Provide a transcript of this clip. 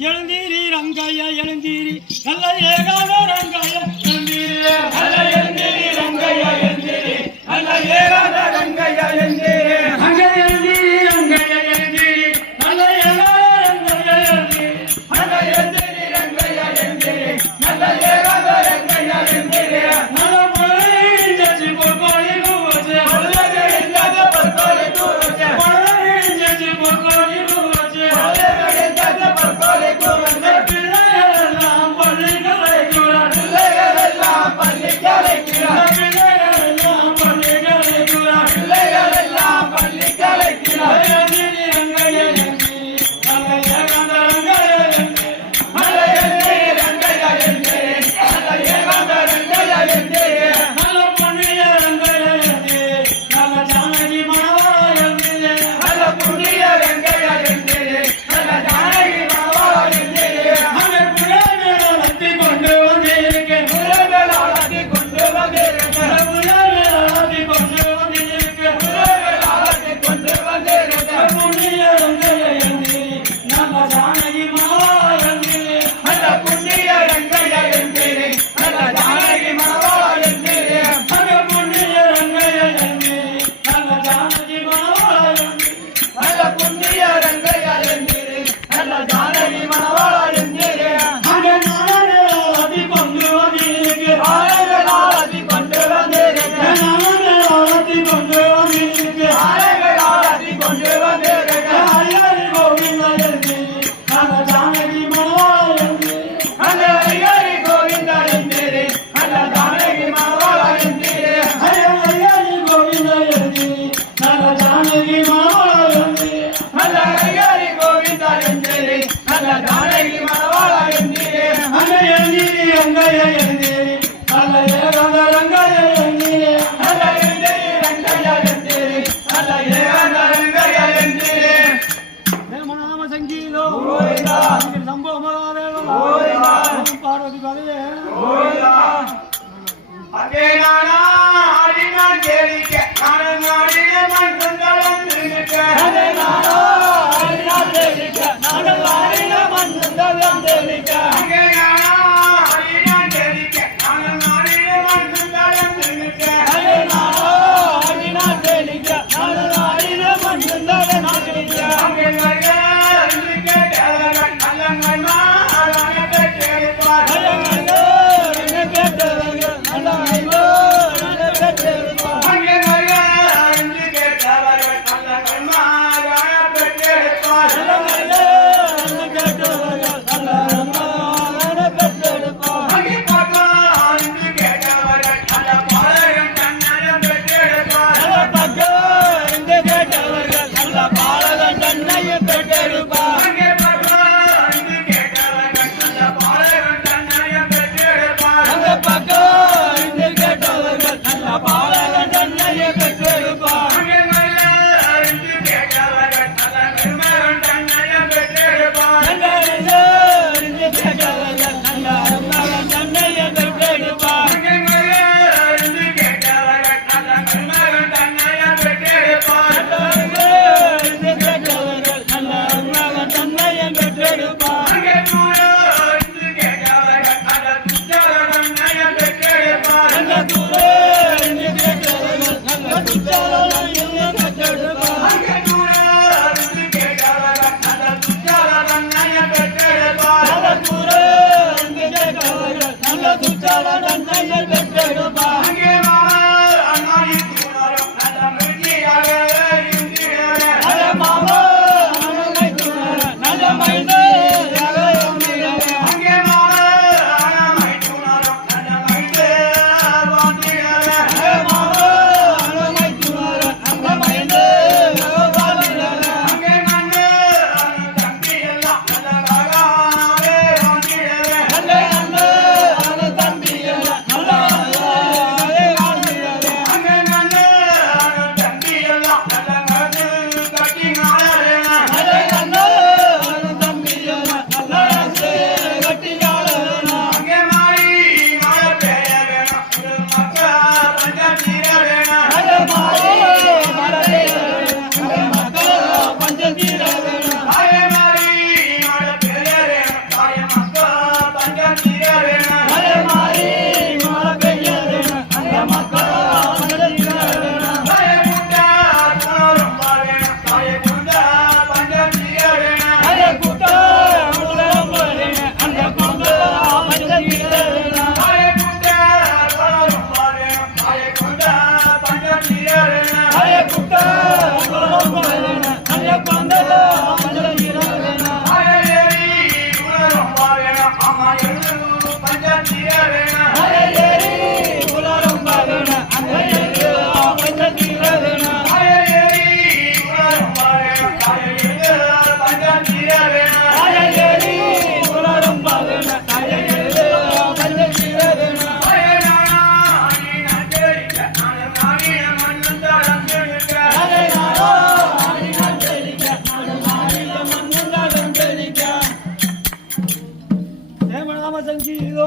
எழுந்தீரி ரங்கையா எழுந்தீரி நல்ல ஏகாத ரங்கையா எழுந்தீரி நல்ல எழுந்தீரி ரங்கையா எழுந்தீரி நல்ல ஏகாத ரங்கையா எழுந்தீரி அங்கே எழுந்தீரி ரங்கையா எழுந்தீரி நல்ல ஏகாத ரங்கையா எழுந்தீரி நல்ல எழுந்தீரி ரங்கையா எழுந்தீரி நல்ல ஏகாத ரங்கையா எழுந்தீரி நல்ல பொருளின் ஜட்ஜி பொற்கோழி கூவச்சு நல்லது இல்லாத பொற்கோழி கூவச்சு பொருளின் ஜட்ஜி பொற்கோழி கூவச்சு நல்லது இல்லாத பொற்கோழி பிள்ளைகளெல்லாம் பள்ளி கலைக்கிறார் பிள்ளைகளெல்லாம் பள்ளி கலைக்கிறார் பிள்ளைகளெல்லாம் பள்ளி கலைக்கிறார் பிள்ளைகளெல்லாம் ரங்கையா எழுந்தீரி நல்ல ஏகாந்த ரங்கையா எழுந்தீரி நல்ல எழுந்தீரி ரங்கையா எழுந்தீரி நல்ல ஏகாந்த ரங்கையா எழுந்தீரி வேமநாம சங்கீதம் சம்பவ மகாதேவன் பார்வதி பதையே அங்கே நானா ஆடினான் கேளிக்க நானும் ஆடின மண் சுந்தரம் திருமிக்க அங்கே நானா ஆடினான் கேளிக்க நானும் ஆடின மண் சுந்தரம் திருமிக்க அங்கே நானா ஆடினான் கேளிக்க நானும் ஆடின மண் சுந்தரம் திருமிக்க அங்கே நானா ஆடினான் கேளிக்க நானும் ஆடின மண் சுந்தரம் திருமிக்க அங்கே வருக என்று கேட்டவர்கள் நல்லங்கள் மாறான பெற்றெடுப்பார் சங்கீதோ